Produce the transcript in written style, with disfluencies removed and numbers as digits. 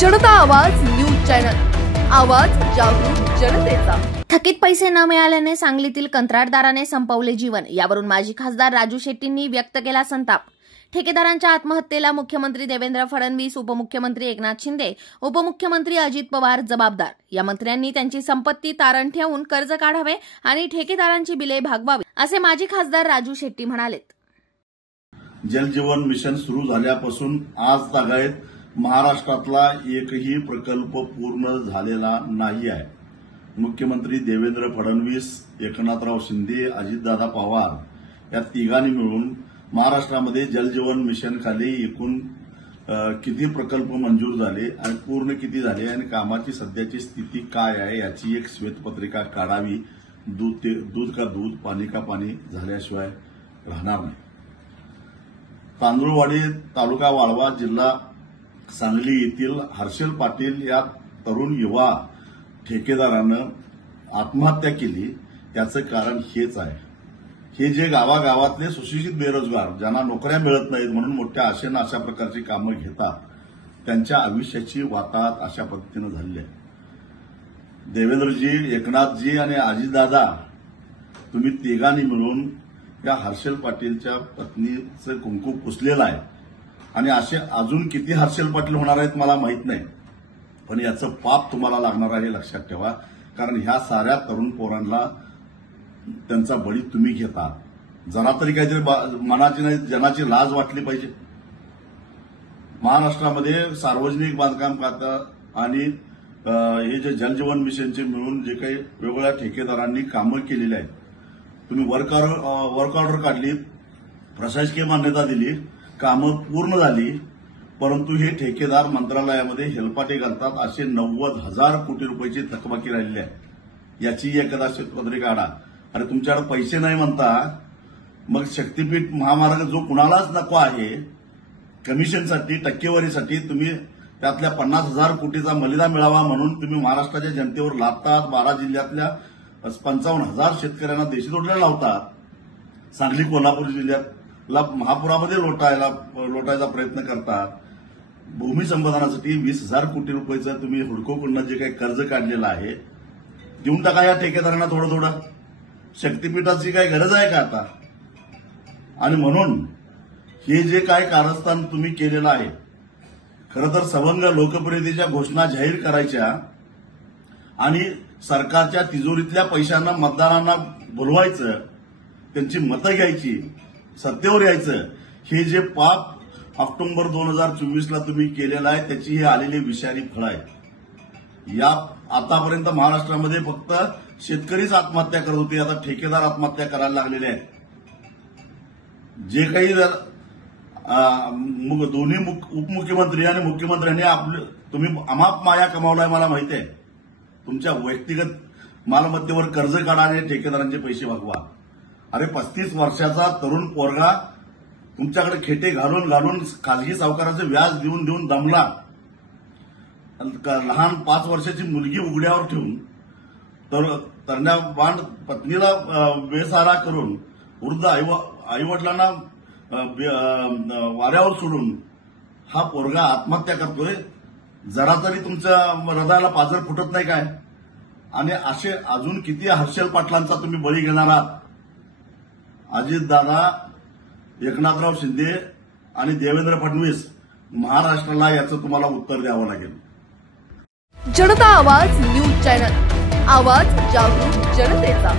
जनता आवाज news channel, आवाज जागरूक जनतेचा। थकीत पैसे न मिळाल्याने सांगलीतील कंत्राटदाराने संपवले जीवन, यावरून माजी खासदार राजू शेट्टींनी व्यक्त केला संताप। ठेकेदारांच्या आत्महत्येला मुख्यमंत्री देवेंद्र फडणवीस, उपमुख्यमंत्री एकनाथ शिंदे, उपमुख्यमंत्री अजित पवार जबाबदार। या मंत्र्यांनी त्यांची संपत्ती तारण ठेवून कर्ज काढावे आणि ठेकेदारांची बिले भागवावी, असे माजी खासदार राजू शेट्टी म्हणालेत। जल जीवन मिशन सुरू झाल्यापासून आज तागायत महाराष्ट्रातला एकही प्रकल्प पूर्ण झालेला नाही आहे। मुख्यमंत्री देवेंद्र फडणवीस, एकनाथराव शिंदे, अजितदादा पवार या तिघांनी मिळून महाराष्ट्रामध्ये जल जीवन मिशन खाली एकूण किती प्रकल्प मंजूर झाले आणि पूर्ण किती झाले आणि कामाची सध्याची स्थिती काय आहे याची एक श्वेतपत्रिका काढावी। दूध का दूध, पाणी का पाणी झाल्याशिवाय राहणार नाही। तांदुळवाडी तालुका वाळवा जिल्हा सांगली येथील हर्षल पाटील या तरुण युवा ठेकेदारानं आत्महत्या केली। याचं कारण हेच आहे। हे जे गावागावातले सुशिक्षित बेरोजगार ज्यांना नोकऱ्या मिळत नाहीत म्हणून मोठ्या आशेनं अशा प्रकारची कामं घेतात, त्यांच्या आयुष्याची वाताहत अशा पद्धतीनं झाली आहे। देवेंद्रजी, एकनाथजी आणि अजितदादा तुम्ही तिघांनी मिळून या हर्षल पाटीलच्या पत्नीचं कुंकू पुसलेलं आहे आणि असे अजून किती हर्षल पाटील होणार आहेत मला माहित नाही, पण याचं पाप तुम्हाला लागणार आहे लक्षात ठेवा। कारण ह्या साऱ्या तरुण पोरांना त्यांचा बळी तुम्ही घेता। जरा तरी काहीतरी मनाची नाही जनाची लाज वाटली पाहिजे। महाराष्ट्रामध्ये सार्वजनिक बांधकाम खातं आणि हे जे जलजीवन मिशनचे मिळून जे काही वेगवेगळ्या ठेकेदारांनी कामं केलेली आहेत, तुम्ही वर्क ऑर्डर काढली, प्रशासकीय मान्यता दिली, कामं पूर्ण झाली, परंतु हे ठेकेदार मंत्रालयामध्ये हेलपाटे घालतात। असे 90,000 कोटी रुपयाची थकबाकी राहिलेली आहे। याची एखादा श्वेतपत्रिका काढा। अरे तुमच्याकडे पैसे नाही म्हणता, मग शक्तीपीठ महामार्ग जो कुणालाच नको आहे, कमिशनसाठी टक्केवारीसाठी तुम्ही त्यातल्या 50,000 कोटीचा मलिदा मिळावा म्हणून तुम्ही महाराष्ट्राच्या जनतेवर लादतात। 12 जिल्ह्यातल्या 55,000 शेतकऱ्यांना देशीतोडल्या लावतात। सांगली, कोल्हापूर जिल्ह्यातला महापुरामध्ये लोटायचा प्रयत्न करतात। भूमी संपादनासाठी 20,000 कोटी रुपयाचं तुम्ही हुडकोकडनं जे काही कर्ज काढलेलं आहे, देऊन टाका या ठेकेदारांना थोडं थोडं। शक्तीपीठाची काही गरज आहे का आता? आणि म्हणून हे जे काय कारस्थान तुम्ही केलेलं आहे, खरं तर सवंग लोकप्रियतेच्या घोषणा जाहीर करायच्या आणि सरकारच्या तिजोरीतल्या पैशांना मतदारांना बोलवायचं, त्यांची मतं घ्यायची, सत्तेवर यायचं, हे जे पाप ऑक्टोबर 2024ला तुम्ही केलेलं आहे त्याची ही आलेली विषारी फळं आहे। या आतापर्यंत महाराष्ट्रामध्ये फक्त शेतकरीच आत्महत्या करत होते, आता ठेकेदार आत्महत्या करायला लागलेले आहेत। जे काही दोन्ही उपमुख्यमंत्री आणि मुख्यमंत्र्यांनी तुम्ही अमाप माया कमावलाय मला माहिती आहे। तुमच्या वैयक्तिक मालमत्तेवर कर्ज काढा आणि ठेकेदारांचे पैसे भागवा। अरे 35 वर्षाचा तरुण पोरगा तुमच्याकडे खेटे घालून घालून खाजगी सावकाराचं व्याज देऊन देऊन दमला। लहान 5 वर्षाची मुलगी उघड्यावर ठेवून तरण्याबाण पत्नीला बेसहारा करून वृद्ध आईवडिलांना वाऱ्यावर सोडून हा पोरगा आत्महत्या करतोय। जरा तरी तुमच्या हृदयाला पाजर फुटत नाही काय? आणि असे अजून किती हर्षल पाटलांचा तुम्ही बळी घेणार आहात? अजितदादा, एकनाथराव शिंदे आणि देवेंद्र फडणवीस, महाराष्ट्राला याचं तुम्हाला उत्तर द्यावं लागेल। जनता आवाज न्यूज चॅनल, आवाज जागरूक जनतेचा।